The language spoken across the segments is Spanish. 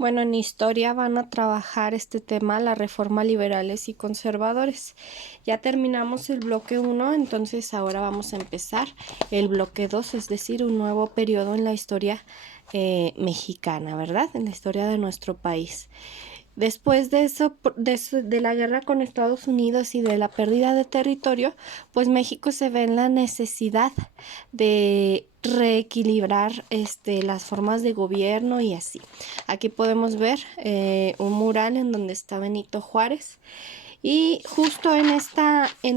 Bueno, en historia van a trabajar este tema, la reforma liberales y conservadores. Ya terminamos el bloque 1, entonces ahora vamos a empezar el bloque 2, es decir, un nuevo periodo en la historia mexicana, ¿verdad? En la historia de nuestro país. Después de la guerra con Estados Unidos y de la pérdida de territorio, pues México se ve en la necesidad de reequilibrar las formas de gobierno y así. Aquí podemos ver un mural en donde está Benito Juárez. Y justo en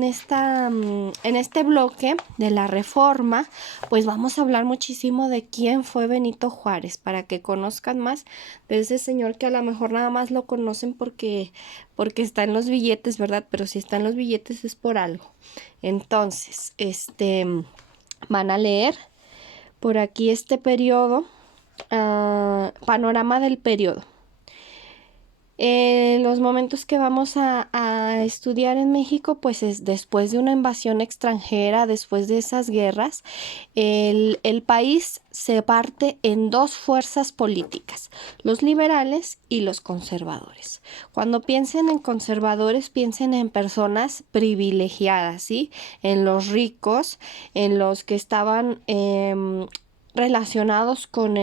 este bloque de la reforma, pues vamos a hablar muchísimo de quién fue Benito Juárez, para que conozcan más de ese señor que a lo mejor nada más lo conocen porque está en los billetes, ¿verdad? Pero si está en los billetes es por algo. Entonces, van a leer por aquí este periodo, panorama del periodo. Los momentos que vamos a estudiar en México, pues es después de una invasión extranjera, después de esas guerras, el país se parte en dos fuerzas políticas, los liberales y los conservadores. Cuando piensen en conservadores, piensen en personas privilegiadas, ¿sí? En los ricos, en los que estaban relacionados con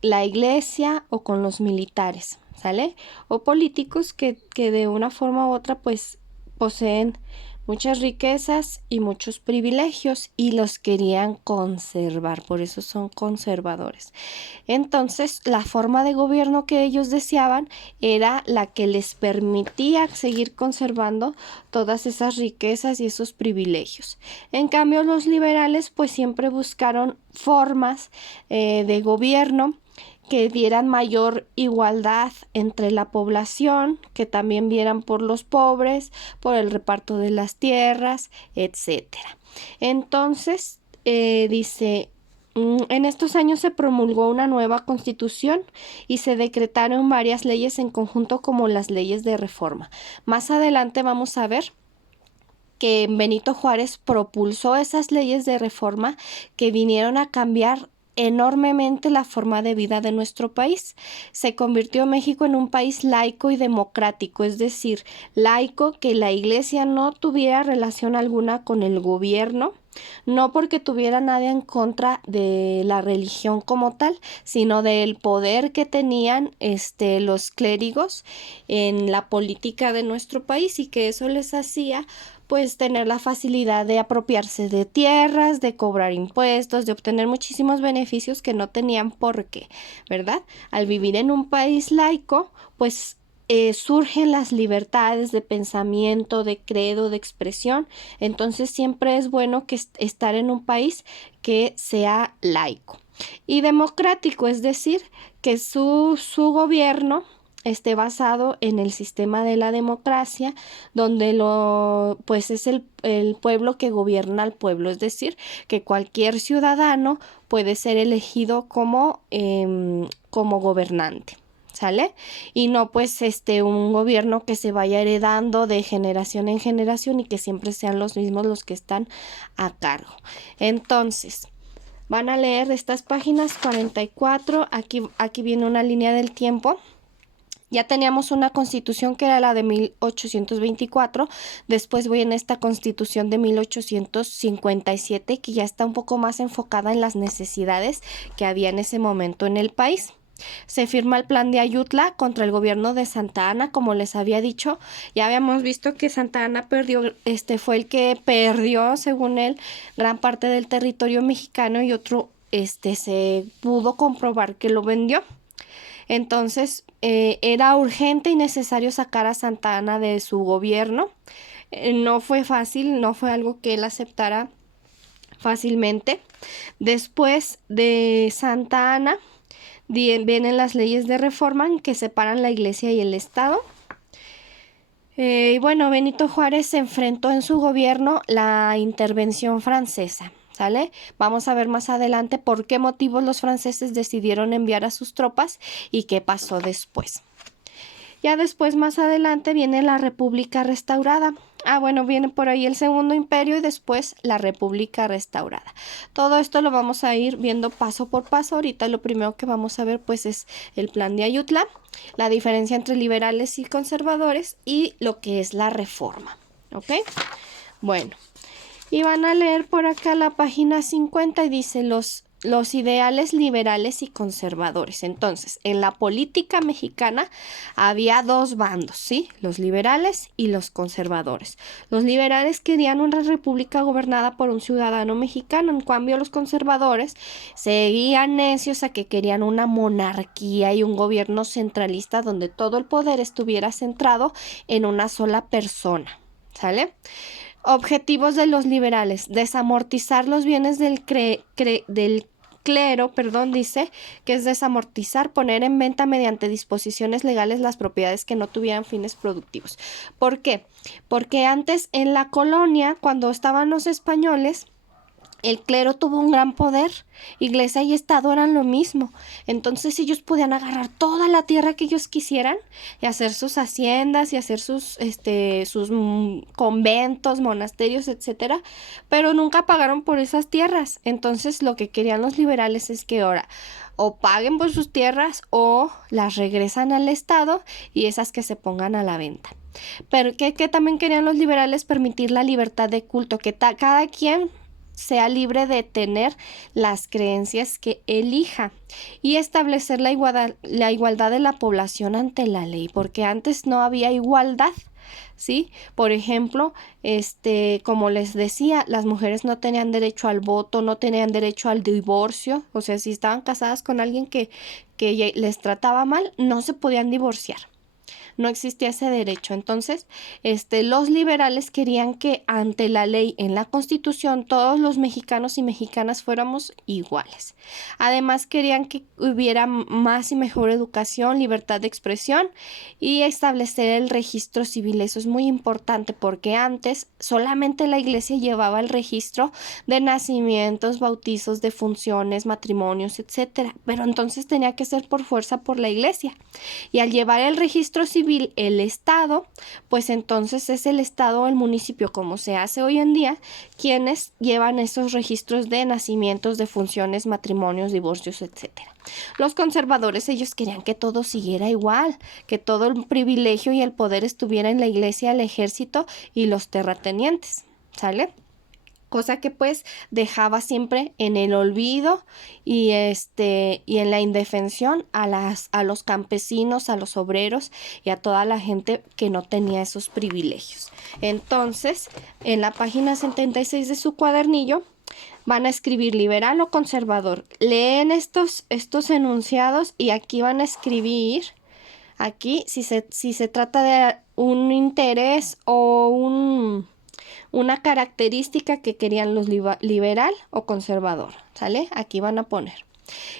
la iglesia o con los militares, ¿sale? O políticos que de una forma u otra pues poseen muchas riquezas y muchos privilegios y los querían conservar, por eso son conservadores. Entonces, la forma de gobierno que ellos deseaban era la que les permitía seguir conservando todas esas riquezas y esos privilegios. En cambio, los liberales pues siempre buscaron formas de gobierno que dieran mayor igualdad entre la población, que también vieran por los pobres, por el reparto de las tierras, etcétera. Entonces, dice, en estos años se promulgó una nueva constitución y se decretaron varias leyes en conjunto como las leyes de reforma. Más adelante vamos a ver que Benito Juárez propulsó esas leyes de reforma que vinieron a cambiar enormemente la forma de vida de nuestro país. Se convirtió México en un país laico y democrático, es decir, laico, que la iglesia no tuviera relación alguna con el gobierno, no porque tuviera nadie en contra de la religión como tal, sino del poder que tenían los clérigos en la política de nuestro país, y que eso les hacía pues tener la facilidad de apropiarse de tierras, de cobrar impuestos, de obtener muchísimos beneficios que no tenían por qué, ¿verdad? Al vivir en un país laico, pues surgen las libertades de pensamiento, de credo, de expresión. Entonces siempre es bueno que estar en un país que sea laico y democrático, es decir, que su gobierno esté basado en el sistema de la democracia, donde pues es el pueblo que gobierna al pueblo, es decir, que cualquier ciudadano puede ser elegido como gobernante. ¿Sale? Y no pues un gobierno que se vaya heredando de generación en generación y que siempre sean los mismos los que están a cargo. Entonces, van a leer estas páginas 44, aquí viene una línea del tiempo. Ya teníamos una constitución que era la de 1824, después voy en esta constitución de 1857, que ya está un poco más enfocada en las necesidades que había en ese momento en el país. Se firma el plan de Ayutla contra el gobierno de Santa Anna, como les había dicho. Ya habíamos visto que Santa Anna fue el que perdió, según él, gran parte del territorio mexicano, y otro, se pudo comprobar que lo vendió. Entonces, era urgente y necesario sacar a Santa Anna de su gobierno. No fue fácil, no fue algo que él aceptara fácilmente. Después de Santa Anna, vienen las leyes de reforma que separan la iglesia y el Estado. Y bueno, Benito Juárez se enfrentó en su gobierno la intervención francesa. ¿Sale? Vamos a ver más adelante por qué motivos los franceses decidieron enviar a sus tropas y qué pasó después. Ya después, más adelante, viene la República restaurada. Bueno, viene por ahí el Segundo Imperio y después la República restaurada. Todo esto lo vamos a ir viendo paso por paso. Ahorita lo primero que vamos a ver pues es el Plan de Ayutla, la diferencia entre liberales y conservadores y lo que es la reforma. ¿Ok? Bueno, y van a leer por acá la página 50 y dice los ideales liberales y conservadores. Entonces, en la política mexicana había dos bandos, ¿sí? Los liberales y los conservadores. Los liberales querían una república gobernada por un ciudadano mexicano, en cambio los conservadores seguían necios a que querían una monarquía y un gobierno centralista donde todo el poder estuviera centrado en una sola persona, ¿sale? Objetivos de los liberales: desamortizar los bienes del clero, dice que es desamortizar, poner en venta mediante disposiciones legales las propiedades que no tuvieran fines productivos. ¿Por qué? Porque antes en la colonia, cuando estaban los españoles, el clero tuvo un gran poder, iglesia y estado eran lo mismo, entonces ellos podían agarrar toda la tierra que ellos quisieran y hacer sus haciendas y hacer sus conventos, monasterios, etcétera, pero nunca pagaron por esas tierras. Entonces lo que querían los liberales es que ahora o paguen por sus tierras o las regresan al estado y esas que se pongan a la venta. Pero que también querían los liberales permitir la libertad de culto, que cada quien sea libre de tener las creencias que elija y establecer la igualdad de la población ante la ley, porque antes no había igualdad, ¿sí? Por ejemplo, como les decía, las mujeres no tenían derecho al voto, no tenían derecho al divorcio, o sea, si estaban casadas con alguien que les trataba mal, no se podían divorciar. No existía ese derecho. Entonces, los liberales querían que ante la ley en la Constitución todos los mexicanos y mexicanas fuéramos iguales. Además, querían que hubiera más y mejor educación, libertad de expresión y establecer el registro civil. Eso es muy importante porque antes solamente la iglesia llevaba el registro de nacimientos, bautizos, defunciones, matrimonios, etcétera. Pero entonces tenía que ser por fuerza por la iglesia. Y al llevar el registro civil el estado, pues entonces es el estado o el municipio, como se hace hoy en día, quienes llevan esos registros de nacimientos, defunciones, matrimonios, divorcios, etcétera. Los conservadores, ellos querían que todo siguiera igual, que todo el privilegio y el poder estuviera en la iglesia, el ejército y los terratenientes, ¿sale? Cosa que pues dejaba siempre en el olvido y en la indefensión a los campesinos, a los obreros y a toda la gente que no tenía esos privilegios. Entonces, en la página 76 de su cuadernillo van a escribir liberal o conservador. Leen estos enunciados y aquí van a escribir, aquí si se trata de un interés o una característica que querían los liberal o conservador, ¿sale? Aquí van a poner.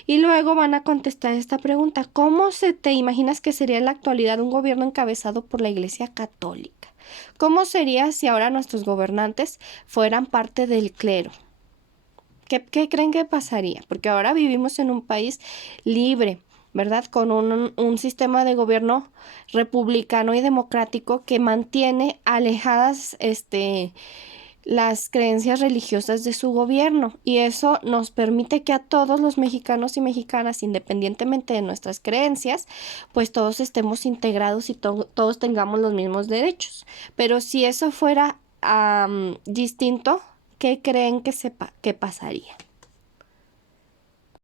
Y luego van a contestar esta pregunta: ¿cómo te imaginas que sería en la actualidad un gobierno encabezado por la Iglesia Católica? ¿Cómo sería si ahora nuestros gobernantes fueran parte del clero? ¿Qué creen que pasaría? Porque ahora vivimos en un país libre, ¿verdad? Con un sistema de gobierno republicano y democrático que mantiene alejadas las creencias religiosas de su gobierno, y eso nos permite que a todos los mexicanos y mexicanas, independientemente de nuestras creencias, pues todos estemos integrados y todos tengamos los mismos derechos. Pero si eso fuera distinto, ¿qué creen que pasaría?